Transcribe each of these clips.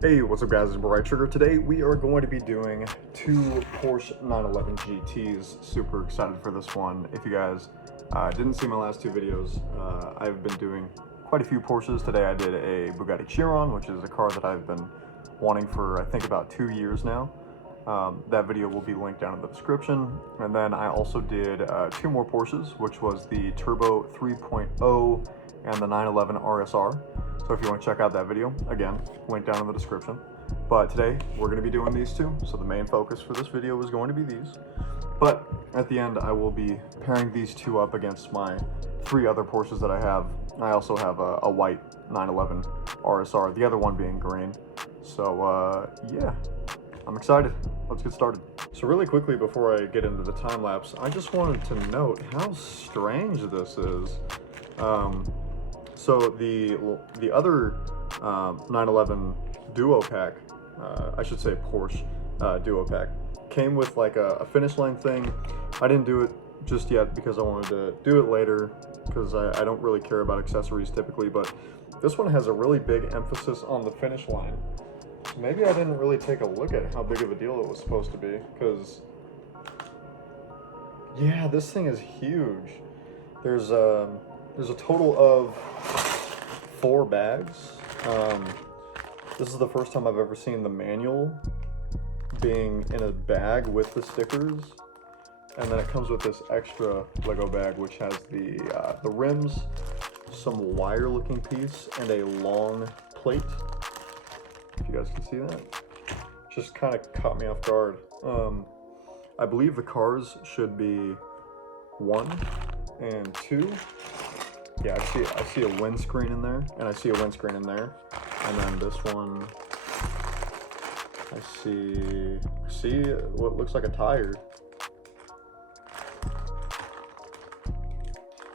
Hey, what's up guys, it's Bright Sugar. Today we are going to be doing two Porsche 911 GTs. Super excited for this one. If you guys didn't see my last two videos, I've been doing quite a few Porsches. Today I did a Bugatti Chiron, which is a car that I've been wanting for I think about 2 years now. That video will be linked down in the description. And then I also did two more Porsches, which was the Turbo 3.0 and the 911 RSR. So if you want to check out that video, again, link down in the description. But today, we're going to be doing these two, so the main focus for this video is going to be these. But at the end, I will be pairing these two up against my 3 other Porsches that I have. I also have a white 911 RSR, the other one being green. So yeah, I'm excited. Let's get started. So really quickly before I get into the time lapse, I just wanted to note how strange this is. So the other 911 Duo Pack, I should say Porsche Duo Pack, came with like a finish line thing. I didn't do it just yet because I wanted to do it later because I don't really care about accessories typically, but this one has a really big emphasis on the finish line. Maybe I didn't really take a look at how big of a deal it was supposed to be, because yeah, this thing is huge. There's a total of 4 bags. This is the first time I've ever seen the manual being in a bag with the stickers, and then it comes with this extra Lego bag which has the rims, some wire-looking piece, and a long plate. If you guys can see that, just kind of caught me off guard. I believe the cars should be 1 and 2. Yeah, I see a windscreen in there, and I see a windscreen in there, and then this one, I see what looks like a tire.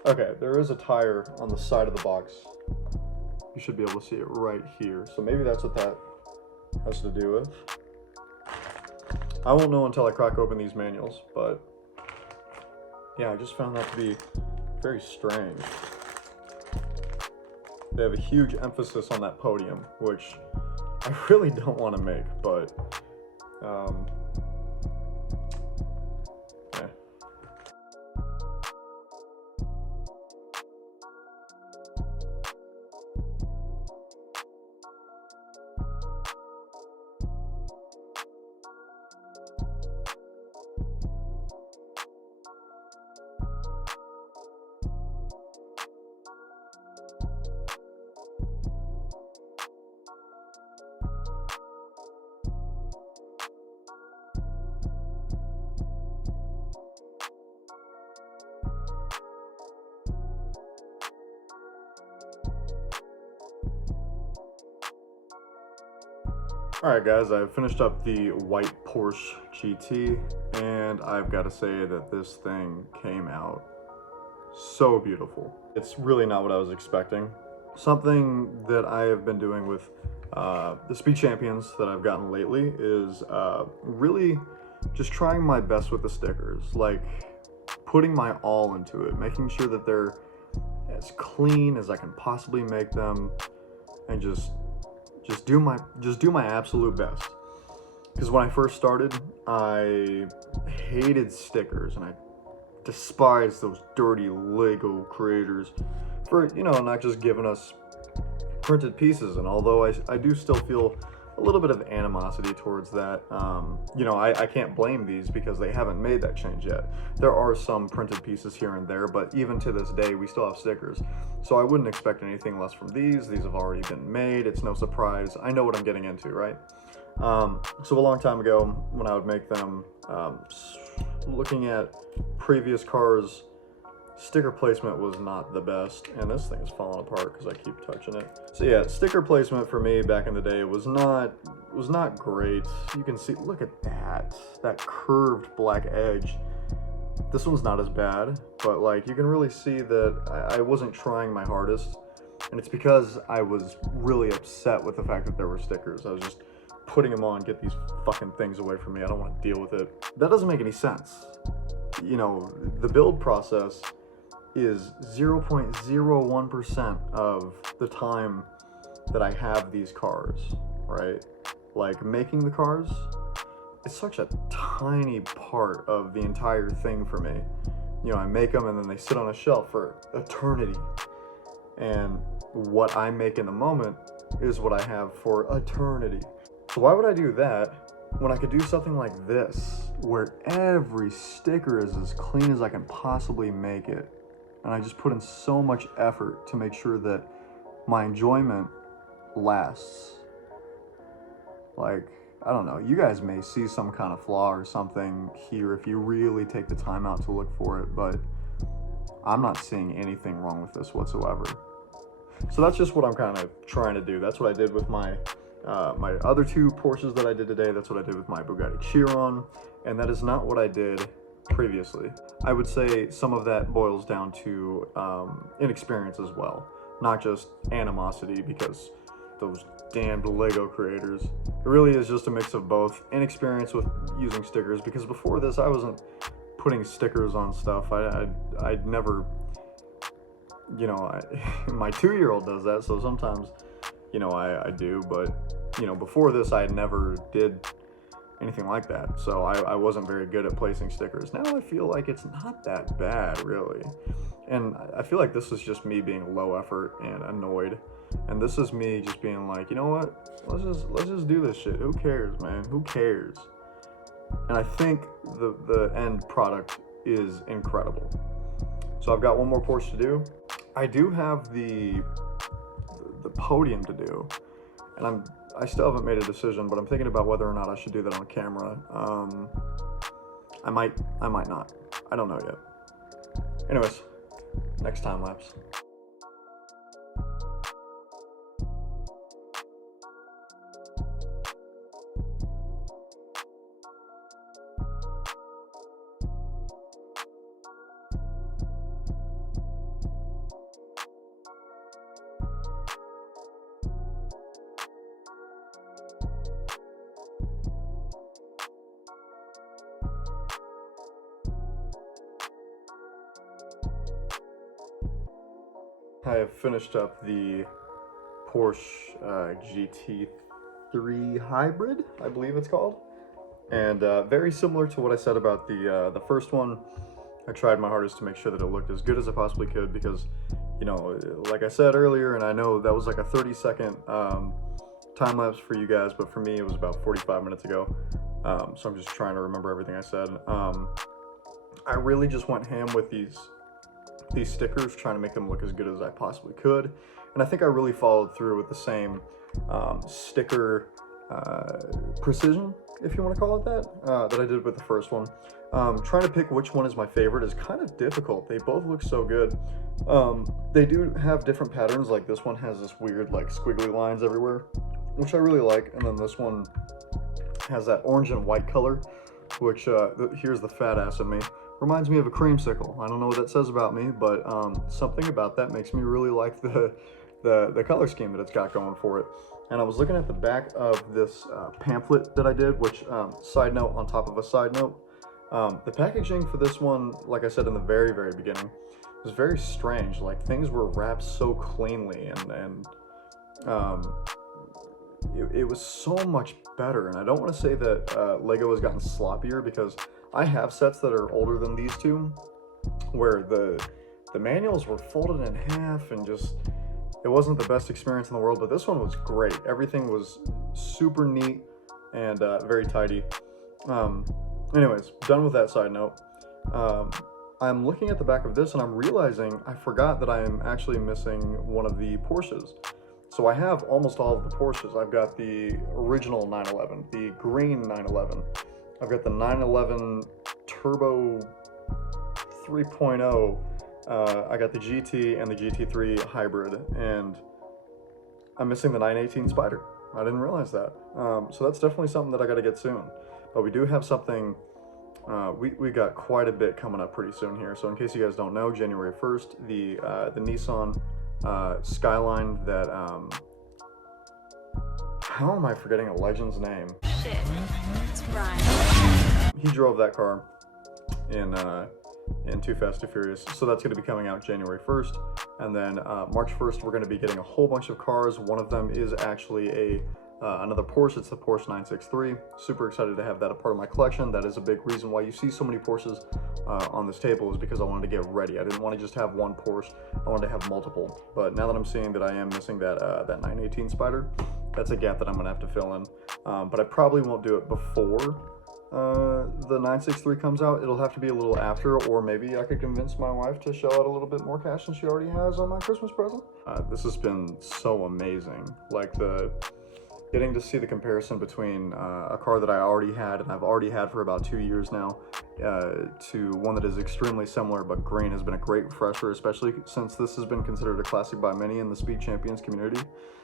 Okay, there is a tire on the side of the box. You should be able to see it right here. So maybe that's what that has to do with. I won't know until I crack open these manuals, but yeah, I just found that to be very strange. They have a huge emphasis on that podium, which I really don't want to make, but yeah. Alright guys, I've finished up the white Porsche GT, and I've got to say that this thing came out so beautiful. It's really not what I was expecting. Something that I have been doing with the Speed Champions that I've gotten lately is really just trying my best with the stickers, like putting my all into it, making sure that they're as clean as I can possibly make them, and just do my absolute best. Because when I first started, I hated stickers and I despised those dirty Lego creators for, you know, not just giving us printed pieces. And although I do still feel a little bit of animosity towards that, you know, I can't blame these because they haven't made that change yet. There are some printed pieces here and there, but even to this day, we still have stickers. So I wouldn't expect anything less from these. These have already been made. It's no surprise. I know what I'm getting into, right? So a long time ago, when I would make them, looking at previous cars, sticker placement was not the best, and this thing is falling apart because I keep touching it. So yeah, sticker placement for me back in the day was not great. You can see, look at that curved black edge. This one's not as bad, but like you can really see that I wasn't trying my hardest, and it's because I was really upset with the fact that there were stickers. I was just putting them on, get these fucking things away from me. I don't want to deal with it. That doesn't make any sense. You know, the build process is 0.01% of the time that I have these cars, right? Like making the cars, it's such a tiny part of the entire thing for me. You know, I make them and then they sit on a shelf for eternity. And what I make in the moment is what I have for eternity. So why would I do that when I could do something like this, where every sticker is as clean as I can possibly make it? And I just put in so much effort to make sure that my enjoyment lasts. Like, I don't know, you guys may see some kind of flaw or something here if you really take the time out to look for it, but I'm not seeing anything wrong with this whatsoever. So that's just what I'm kind of trying to do. That's what I did with my my other two Porsches that I did today. That's what I did with my Bugatti Chiron, and that is not what I did previously. I would say some of that boils down to inexperience as well, not just animosity because those damned Lego creators. It really is just a mix of both. Inexperience with using stickers, because before this I wasn't putting stickers on stuff. I'd never, you know, my 2-year-old does that, so sometimes, you know, I do, but, you know, before this I never did anything like that, so I wasn't very good at placing stickers. Now I feel like it's not that bad, really, and I feel like this is just me being low effort and annoyed, and this is me just being like, you know what, let's just do this shit. Who cares, man? Who cares? And I think the end product is incredible. So I've got one more Porsche to do. I do have the podium to do, and I still haven't made a decision, but I'm thinking about whether or not I should do that on camera. I might not. I don't know yet. Anyways, next time lapse. I have finished up the Porsche GT3 Hybrid, I believe it's called, and very similar to what I said about the first one. I tried my hardest to make sure that it looked as good as I possibly could because, you know, like I said earlier, and I know that was like a 30-second time lapse for you guys, but for me it was about 45 minutes ago, so I'm just trying to remember everything I said. I really just went ham with these stickers, trying to make them look as good as I possibly could, and I think I really followed through with the same sticker precision, if you want to call it that, that I did with the first one. Trying to pick which one is my favorite is kind of difficult. They both look so good. They do have different patterns, like this one has this weird like squiggly lines everywhere, which I really like, and then this one has that orange and white color, which here's the fat ass in me, reminds me of a creamsicle. I don't know what that says about me, but something about that makes me really like the color scheme that it's got going for it. And I was looking at the back of this pamphlet that I did, which, side note on top of a side note, the packaging for this one, like I said in the very beginning, was very strange. Like, things were wrapped so cleanly, and it was so much better. And I don't want to say that Lego has gotten sloppier, because I have sets that are older than these two, where the manuals were folded in half, and just, it wasn't the best experience in the world, but this one was great. Everything was super neat and very tidy. Anyways, done with that side note. I'm looking at the back of this and I'm realizing I forgot that I am actually missing one of the Porsches. So I have almost all of the Porsches. I've got the original 911, the green 911. I've got the 911 Turbo 3.0. I got the GT and the GT3 Hybrid, and I'm missing the 918 Spider. I didn't realize that. So that's definitely something that I got to get soon. But we do have something, we got quite a bit coming up pretty soon here. So in case you guys don't know, January 1st, the Nissan Skyline that, how am I forgetting a legend's name? Shit, it's Ryan. He drove that car in Too Fast, Too Furious. So that's going to be coming out January 1st. And then March 1st, we're going to be getting a whole bunch of cars. One of them is actually a another Porsche. It's the Porsche 963. Super excited to have that a part of my collection. That is a big reason why you see so many Porsches on this table, is because I wanted to get ready. I didn't want to just have one Porsche. I wanted to have multiple. But now that I'm seeing that I am missing that that 918 Spider, that's a gap that I'm gonna have to fill in. But I probably won't do it before the 963 comes out. It'll have to be a little after, or maybe I could convince my wife to shell out a little bit more cash than she already has on my Christmas present. This has been so amazing. Like, getting to see the comparison between a car that I already had, and I've already had for about 2 years now, to one that is extremely similar but green has been a great refresher, especially since this has been considered a classic by many in the Speed Champions community.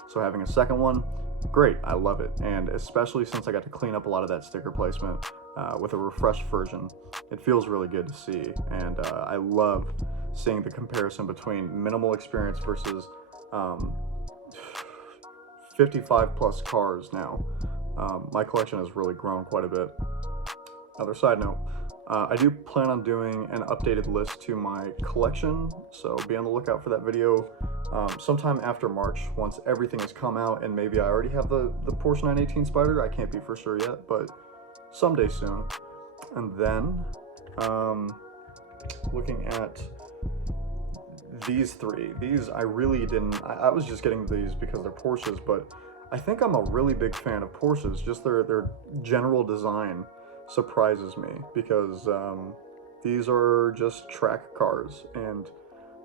So having a second one, great, I love it. And especially since I got to clean up a lot of that sticker placement with a refreshed version, it feels really good to see. And I love seeing the comparison between minimal experience versus 55 plus cars now. My collection has really grown quite a bit. Another side note, I do plan on doing an updated list to my collection, so be on the lookout for that video sometime after March, once everything has come out, and maybe I already have the Porsche 918 Spider. I can't be for sure yet, but someday soon. And then looking at these three, these I really didn't, I was just getting these because they're Porsches, but I think I'm a really big fan of Porsches. Just their general design surprises me, because these are just track cars and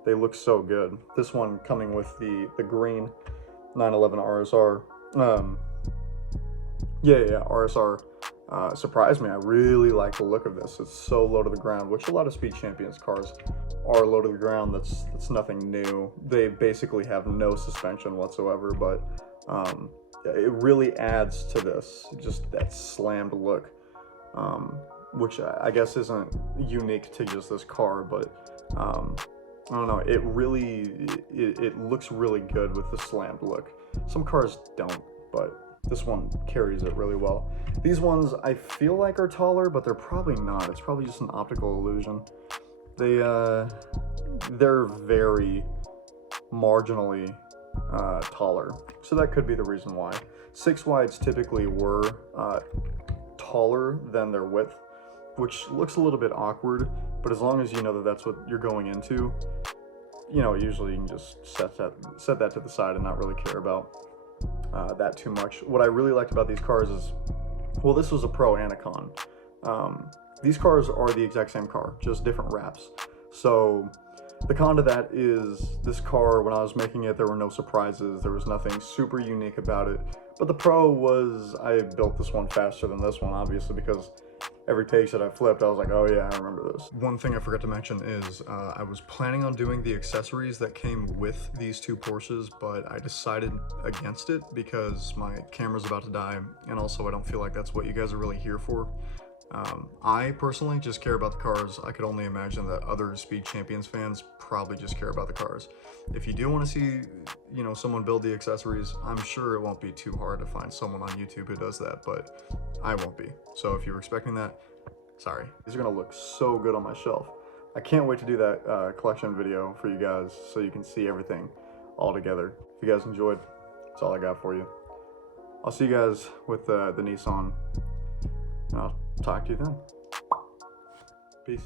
they look so good. This one coming with the green 911 RSR, RSR, surprised me. I really like the look of this. It's so low to the ground, which a lot of Speed Champions cars are low to the ground. That's nothing new. They basically have no suspension whatsoever, but it really adds to this, just that slammed look, which I guess isn't unique to just this car, but I don't know, it really, it looks really good with the slammed look. Some cars don't, but this one carries it really well. These ones I feel like are taller, but they're probably not. It's probably just an optical illusion. They're very marginally taller, so that could be the reason why. 6 wides typically were taller than their width, which looks a little bit awkward, but as long as you know that that's what you're going into, you know, usually you can just set that to the side and not really care about that too much. What I really liked about these cars is, well, this was a Pro and a Con. These cars are the exact same car, just different wraps. So the con to that is, this car, when I was making it, there were no surprises. There was nothing super unique about it. But the Pro was, I built this one faster than this one, obviously, because every page that I flipped, I was like, oh yeah, I remember this. One thing I forgot to mention is I was planning on doing the accessories that came with these two Porsches, but I decided against it because my camera's about to die, and also I don't feel like that's what you guys are really here for. I personally just care about the cars. I could only imagine that other Speed Champions fans probably just care about the cars. If you do want to see, you know, someone build the accessories, I'm sure it won't be too hard to find someone on YouTube who does that, but I won't be. So if you're expecting that, sorry. These are gonna look so good on my shelf. I can't wait to do that collection video for you guys so you can see everything all together. If you guys enjoyed, that's all I got for you. I'll see you guys with the Nissan, and I'll talk to you then. Peace.